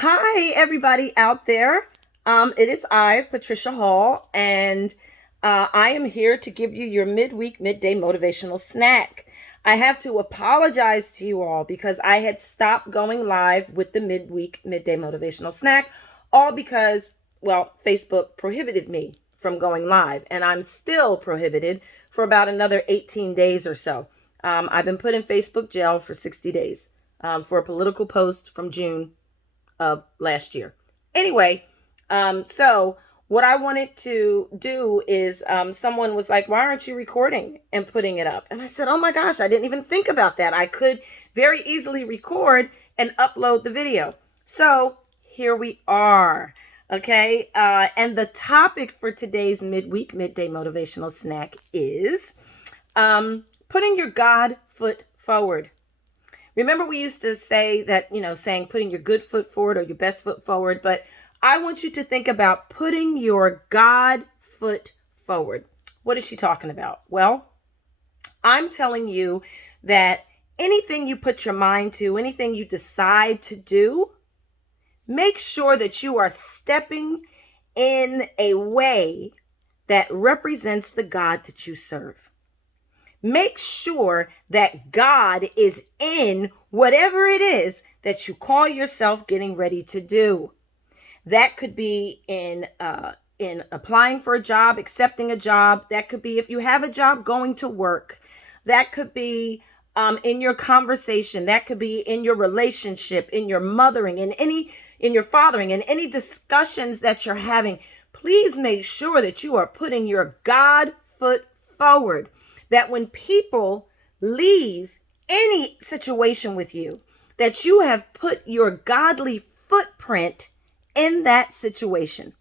Hi, everybody out there. It is I, Patricia Hall, and I am here to give you your midweek, midday motivational snack. I have to apologize to you all because I had stopped going live with the midweek, midday motivational snack, all because, well, Facebook prohibited me from going live, and I'm still prohibited for about another 18 days or so. I've been put in Facebook jail for 60 days for a political post from June of last year. Anyway, so what I wanted to do is someone was like, why aren't you recording and putting it up? And I said, oh my gosh, I didn't even think about that. I could very easily record and upload the video. So here we are. Okay. And the topic for today's midweek, midday motivational snack is putting your God foot forward. Remember, we used to say that, saying putting your good foot forward or your best foot forward, but I want you to think about putting your God foot forward. What is she talking about? Well, I'm telling you that anything you put your mind to, anything you decide to do, make sure that you are stepping in a way that represents the God that you serve. Make sure that God is in whatever it is that you call yourself getting ready to do. That could be in applying for a job, accepting a job. That could be if you have a job, going to work. That could be in your conversation. That could be in your relationship, in your mothering, in your fathering, in any discussions that you're having. Please make sure that you are putting your God foot forward. That when people leave any situation with you, that you have put your godly footprint in that situation.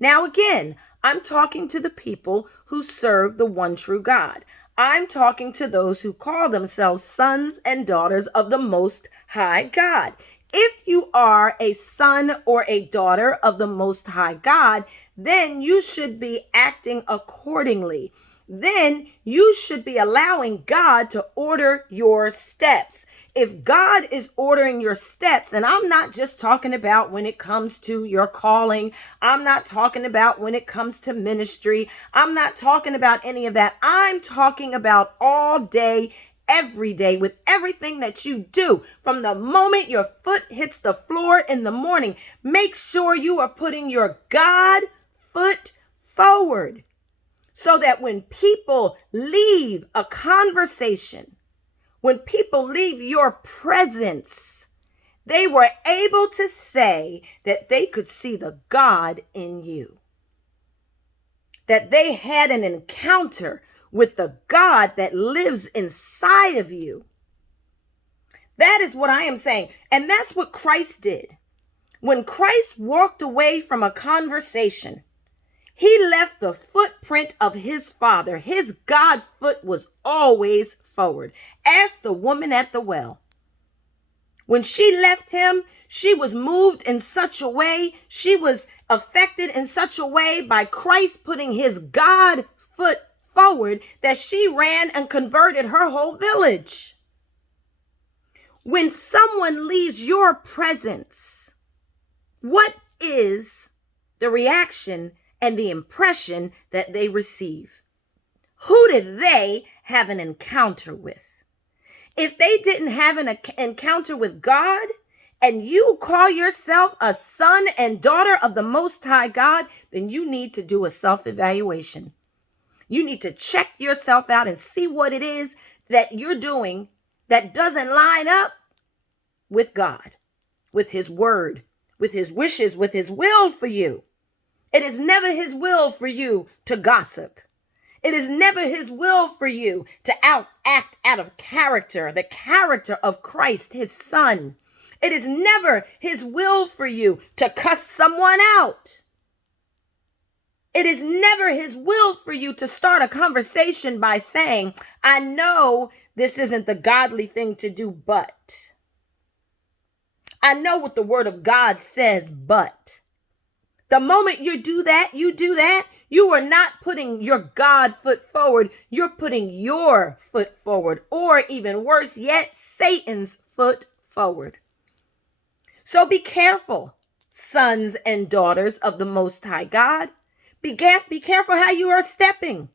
Now, again, I'm talking to the people who serve the one true God. I'm talking to those who call themselves sons and daughters of the Most High God. If you are a son or a daughter of the Most High God, then you should be acting accordingly. Then you should be allowing God to order your steps. If God is ordering your steps, and I'm not just talking about when it comes to your calling, I'm not talking about when it comes to ministry, I'm not talking about any of that. I'm talking about all day, every day, with everything that you do. From the moment your foot hits the floor in the morning, make sure you are putting your God foot forward. So that when people leave a conversation, when people leave your presence, they were able to say that they could see the God in you. That they had an encounter with the God that lives inside of you. That is what I am saying. And that's what Christ did. When Christ walked away from a conversation, he left the footprint of his Father. His God foot was always forward. Ask the woman at the well. When she left him, she was moved in such a way, she was affected in such a way by Christ putting his God foot forward that she ran and converted her whole village. When someone leaves your presence, what is the reaction and the impression that they receive? Who did they have an encounter with? If they didn't have an encounter with God, and you call yourself a son and daughter of the Most High God, then you need to do a self-evaluation. You need to check yourself out and see what it is that you're doing that doesn't line up with God, with his word, with his wishes, with his will for you. It is never his will for you to gossip. It is never his will for you to act out of character, the character of Christ, his son. It is never his will for you to cuss someone out. It is never his will for you to start a conversation by saying, I know this isn't the godly thing to do, but I know what the word of God says, but the moment you do that, you are not putting your God foot forward. You're putting your foot forward, or even worse yet, Satan's foot forward. So be careful. sons and daughters of the Most High God. Be careful how you are stepping.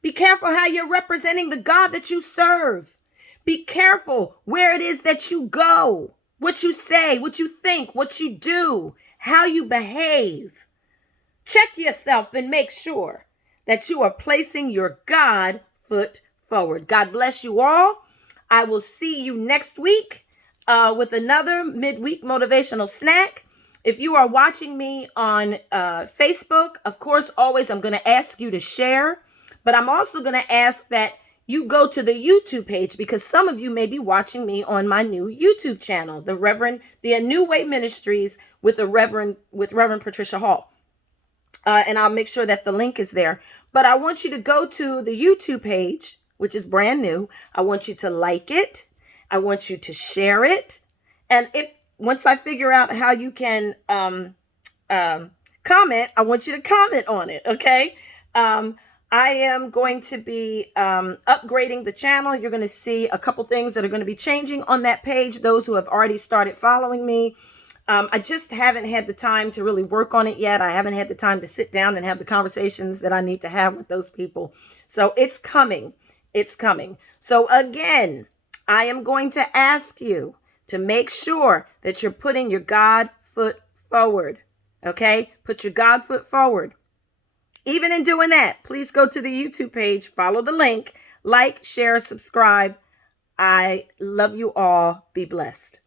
Be careful how you're representing the God that you serve. Be careful where it is that you go, what you say, what you think, what you do, how you behave. Check yourself and make sure that you are placing your God foot forward. God bless you all. I will see you next week with another midweek motivational snack. If you are watching me on Facebook, of course, always I'm going to ask you to share, but I'm also going to ask that you go to the YouTube page, because some of you may be watching me on my new YouTube channel, the New Way Ministries with Reverend Patricia Hall. And I'll make sure that the link is there. But I want you to go to the YouTube page, which is brand new. I want you to like it. I want you to share it. And once I figure out how you can comment, I want you to comment on it, okay? I am going to be upgrading the channel. You're going to see a couple things that are going to be changing on that page, those who have already started following me. I just haven't had the time to really work on it yet. I haven't had the time to sit down and have the conversations that I need to have with those people. So it's coming. It's coming. So again, I am going to ask you to make sure that you're putting your God foot forward. Okay? Put your God foot forward. Even in doing that, please go to the YouTube page, follow the link, like, share, subscribe. I love you all. Be blessed.